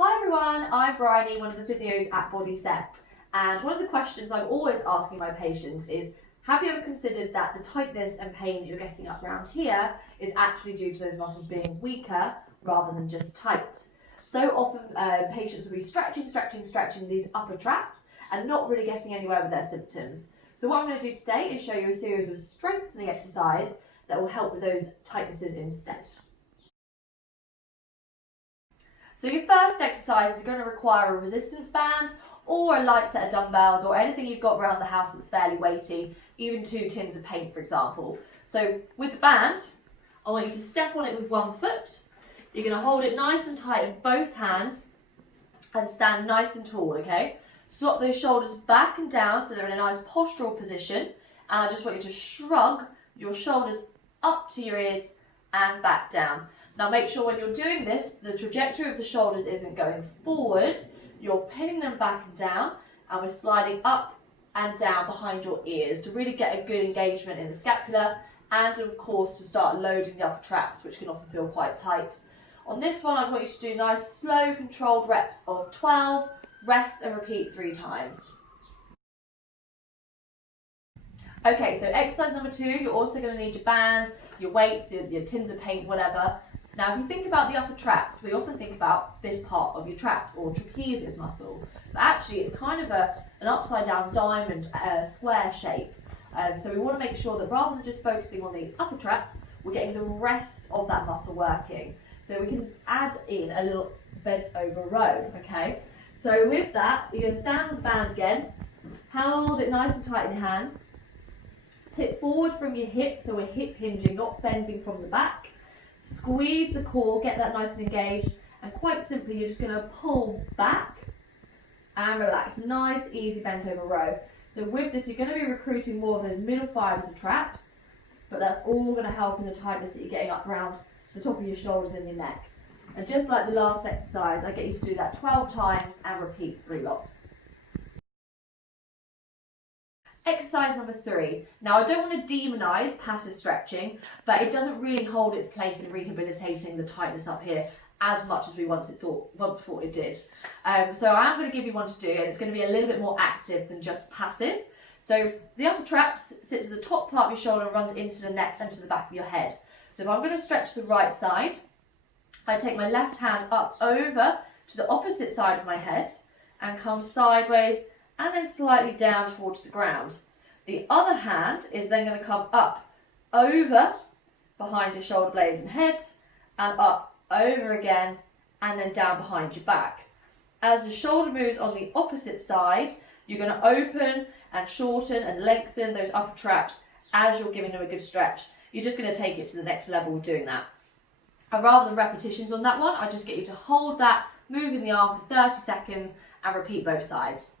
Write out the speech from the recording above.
Hi everyone, I'm Bryony, one of the physios at Body Set, and one of the questions I'm always asking my patients is, have you ever considered that the tightness and pain that you're getting up around here is actually due to those muscles being weaker rather than just tight? So often patients will be stretching these upper traps and not really getting anywhere with their symptoms. So what I'm going to do today is show you a series of strengthening exercises that will help with those tightnesses instead. So your first exercise is going to require a resistance band or a light set of dumbbells or anything you've got around the house that's fairly weighty, even 2 tins of paint for example. So with the band, I want you to step on it with one foot. You're going to hold it nice and tight in both hands and stand nice and tall, okay? Slot those shoulders back and down so they're in a nice postural position, and I just want you to shrug your shoulders up to your ears and back down. Now make sure when you're doing this, the trajectory of the shoulders isn't going forward, you're pinning them back and down, and we're sliding up and down behind your ears to really get a good engagement in the scapula, and of course to start loading the upper traps, which can often feel quite tight. On this one, I want you to do nice, slow, controlled reps of 12, rest and repeat 3 times. Okay, so exercise number 2, you're also going to need your band, your weights, your tins of paint, whatever. Now, if you think about the upper traps, we often think about this part of your traps, or trapezius muscle. But actually, it's kind of an upside-down diamond square shape. So we want to make sure that rather than just focusing on the upper traps, we're getting the rest of that muscle working. So we can add in a little bent over row, okay? So with that, you're going to stand on the band again, hold it nice and tight in your hands, tip forward from your hip, so we're hip hinging, not bending from the back. Squeeze the core, get that nice and engaged, and quite simply you're just going to pull back and relax. Nice, easy bent over row. So with this, you're going to be recruiting more of those middle fibers of traps, but that's all going to help in the tightness that you're getting up around the top of your shoulders and your neck. And just like the last exercise, I get you to do that 12 times and repeat 3 lots. Exercise number 3. Now I don't want to demonise passive stretching, but it doesn't really hold its place in rehabilitating the tightness up here as much as we once thought it did. So I am going to give you one to do, and it's going to be a little bit more active than just passive. So the upper trap sits at the top part of your shoulder and runs into the neck and to the back of your head. So if I'm going to stretch the right side, I take my left hand up over to the opposite side of my head and come sideways and then slightly down towards the ground. The other hand is then going to come up over behind your shoulder blades and head, and up over again, and then down behind your back. As the shoulder moves on the opposite side, you're going to open and shorten and lengthen those upper traps as you're giving them a good stretch. You're just going to take it to the next level with doing that. And rather than repetitions on that one, I just get you to hold that, move in the arm for 30 seconds and repeat both sides.